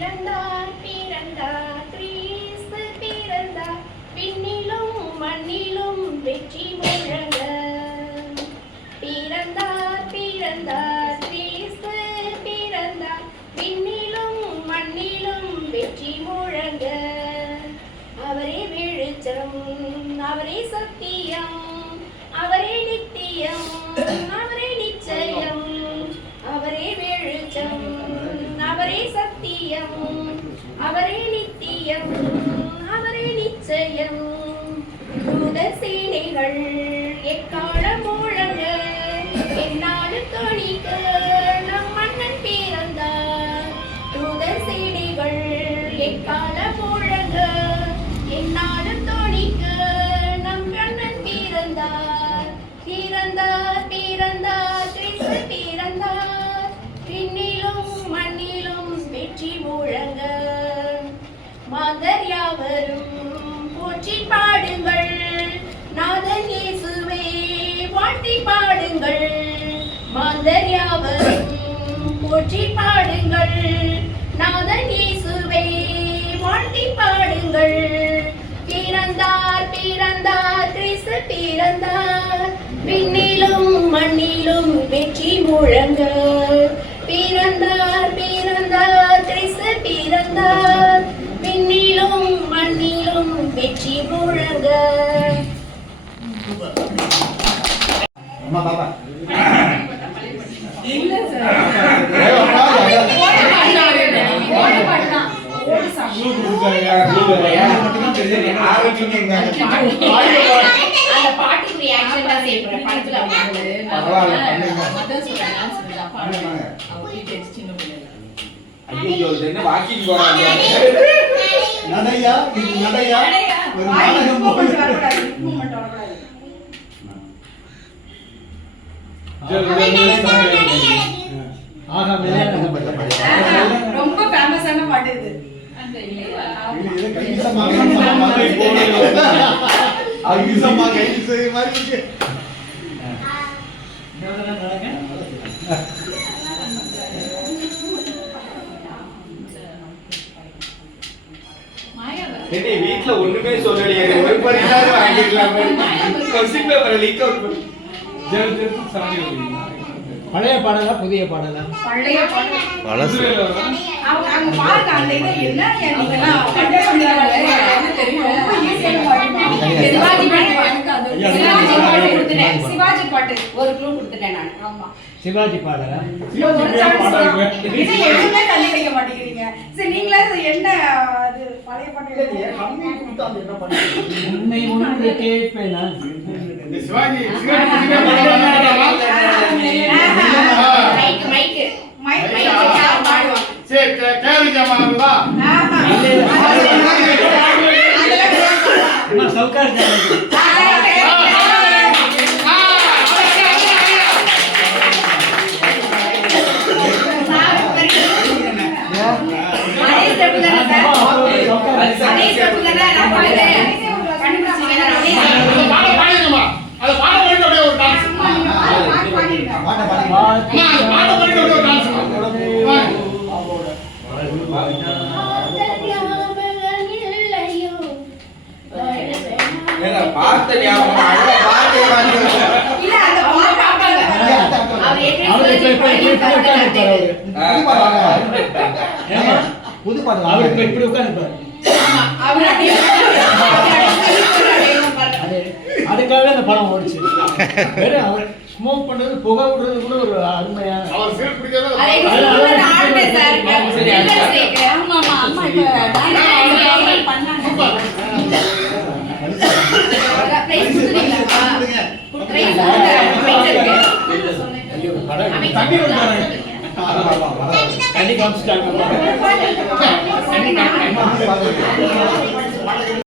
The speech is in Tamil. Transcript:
பிறந்தார் பிறந்தார் கிறிஸ்து பிறந்தார். விண்ணிலும் மண்ணிலும் வெற்றி முழங்க. பிறந்தார் பிறந்தார் கிறிஸ்து பிறந்தார். விண்ணிலும் மண்ணிலும் வெற்றி முழங்க. அவரே வெளிச்சம் அவரே சத்தியம் அவரே நித்தியம். அவரே நிச்சயம். தூத சேனைகள் எக்காலம் முழங்க என்னாடு தொழில் மாதர் யாவரும் போற்றி பாடுங்கள். நாதன் இயேசுவே வாழ்த்தி பாடுங்கள். மாதர் யாவரும் போற்றி பாடுங்கள். நாதன் இயேசுவே வாழ்த்தி பாடுங்கள். பிறந்தார் பிறந்தார் கிறிஸ்து பிறந்தார். விண்ணிலும் மண்ணிலும் வெற்றி முழங்க. பிறந்தார் பிறந்தார் கிறிஸ்து பிறந்தார். ஐயோ இது என்ன வாக்கிங் போறாங்க நடையா இது நடையா ஒரு நாடகம் போல ரொம்ப ஃபேமஸான பாட்டு இது வீட்ல ஒண்ணுமே சொல்லலையே வாங்கிக்கலாம் கொஸ்டின் பேப்பர் லீக் அவுட் பண்ணி பழைய பாடலா புதிய பாடலா? பழைய பழசு. சிவாஜி பாட்டு ஒரு க்ளூ கொடுத்துட்டேன் நான். ஆமா. சிவாஜி பாடலா. இது எதுவுமே கண்டுபிடிக்க மாட்டேங்கிறீங்க. சரி நீங்களே என்ன அது பழைய பாட்டு கம்மி கொடுத்தா அது என்ன பண்ணுறது உன்னை ஒன்று கேட்பேனா? சிவாஜி பார்த்த ஞாபகம். அழகா இல்ல அந்த பாட்டு. அவர் ஏற்கனவே அவரு. புது பாட்டு அவரு. இப்ப இப்படி. அவர் அப்படியே அதுக்காகவே அந்த படம் ஓடிச்சு. வெறும் அவர் ஸ்மோக் பண்றது புகை விடுறது கூட ஒரு அருமையான அவர் சீல் பிடிக்கிறது அதை எங்க ஸ்கூல்ல நான் ஆடுனேன் சார். Children's Day-க்கு. ஆமா, ஆமா, அம்மா இப்ப dance பண்ணாங்க. ஐயோ, படம் அமைச்சர் தண்ணி கொடுத்தாங்க. காமிச்சிட்டாங்க.